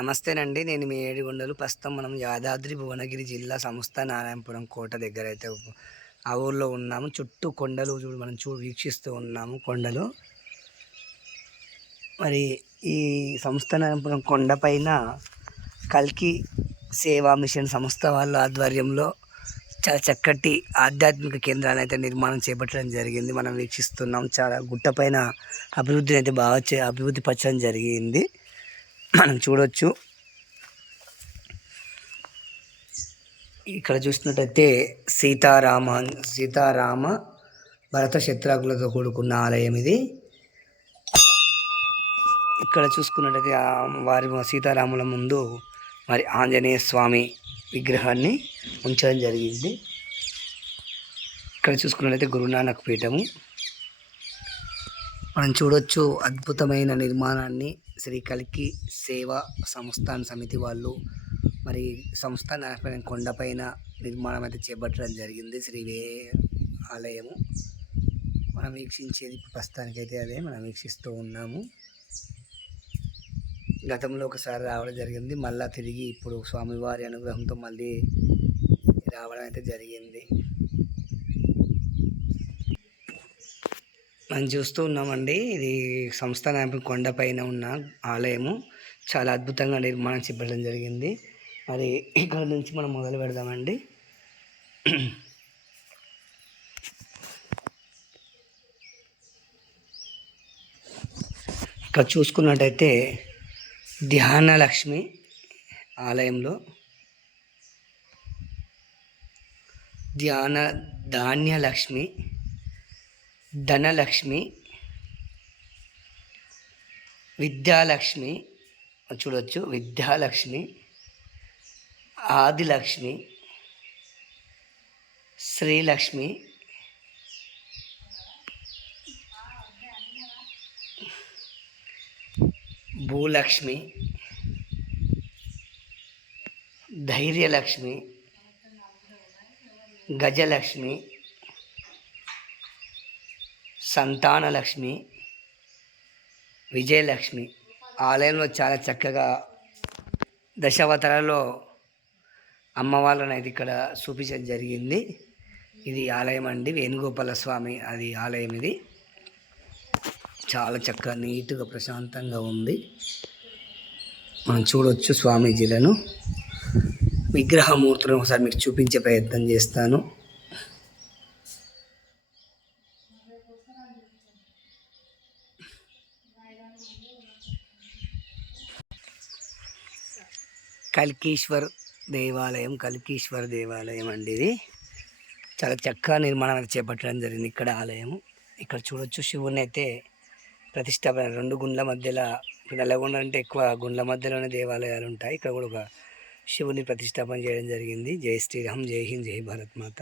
నమస్తేనండి. నేను మీ ఏడిగొండలు ప్రస్తుతం మనం యాదాద్రి భువనగిరి జిల్లా సంస్థ నారాయణపురం కోట దగ్గర అయితే ఆ ఊర్లో ఉన్నాము. చుట్టూ కొండలు చూడు మనం చూ వీక్షిస్తూ ఉన్నాము కొండలు. మరి ఈ సంస్థ నారాయణపురం కొండపైన కల్కి సేవా మిషన్ సంస్థ వాళ్ళ ఆధ్వర్యంలో చాలా చక్కటి ఆధ్యాత్మిక కేంద్రాన్ని అయితే నిర్మాణం చేపట్టడం జరిగింది. మనం వీక్షిస్తున్నాం. చాలా గుట్టపైన అభివృద్ధిని అయితే బాగా చే అభివృద్ధి పరచడం జరిగింది. మనం చూడవచ్చు ఇక్కడ చూసినట్టయితే సీతారామ సీతారామ భరత శత్రుఘ్నులతో కూడుకున్న ఆలయం ఇది. ఇక్కడ చూసుకున్నట్టయితే వారి సీతారాముల ముందు మరి ఆంజనేయ స్వామి విగ్రహాన్ని ఉంచడం జరిగింది. ఇక్కడ చూసుకున్నట్లయితే గురునానక్ పీఠము. మనం చూడొచ్చు అద్భుతమైన నిర్మాణాన్ని శ్రీ కలికి సేవా సంస్థాన్ సమితి వాళ్ళు. మరి సంస్థ కొండపైన నిర్మాణం అయితే చేపట్టడం జరిగింది. శ్రీ వే ఆలయము. మనం వీక్షించేది ప్రస్తుతానికైతే అదే. మనం వీక్షిస్తూ ఉన్నాము. గతంలో ఒకసారి రావడం జరిగింది. మళ్ళా తిరిగి ఇప్పుడు స్వామివారి అనుగ్రహంతో మళ్ళీ రావడం అయితే జరిగింది. మనం చూస్తూ ఉన్నామండి. ఇది సంస్థ కొండపైన ఉన్న ఆలయము. చాలా అద్భుతంగా నిర్మాణం చెప్పడం జరిగింది. మరి ఇక్కడ నుంచి మనం మొదలు పెడదామండి. ఇక్కడ చూసుకున్నట్టయితే ధ్యాన లక్ష్మి ఆలయంలో ధ్యాన ధాన్యలక్ష్మి ధనలక్ష్మి విద్యాలక్ష్మి చూడవచ్చు విద్యాలక్ష్మి ఆదిలక్ష్మి శ్రీలక్ష్మి భూలక్ష్మి ధైర్యలక్ష్మి గజలక్ష్మి సంతానలక్ష్మి విజయలక్ష్మి ఆలయంలో చాలా చక్కగా దశావతారాల్లో అమ్మవాళ్ళని అయితే ఇక్కడ చూపించడం జరిగింది. ఇది ఆలయం అండి. వేణుగోపాల స్వామి అది ఆలయం ఇది. చాలా చక్కగా నీట్గా ప్రశాంతంగా ఉంది. మనం చూడవచ్చు స్వామీజీలను. విగ్రహమూర్తులను ఒకసారి మీకు చూపించే ప్రయత్నం చేస్తాను. కల్కీశ్వర్ దేవాలయం కల్కీశ్వర్ దేవాలయం అండి ఇది. చాలా చక్కగా నిర్మాణం చేపట్టడం జరిగింది ఇక్కడ ఆలయం ఇక్కడ చూడొచ్చు శివుని అయితే ప్రతిష్టాపన రెండు గుండ్ల మధ్యలో నల్లగొండ అంటే ఎక్కువ గుండ్ల మధ్యలోనే దేవాలయాలు ఉంటాయి. ఇక్కడ కూడా ఒక శివుని ప్రతిష్టాపన చేయడం జరిగింది. జై శ్రీరామ్ జై హింద్ జై భారత్ మాత.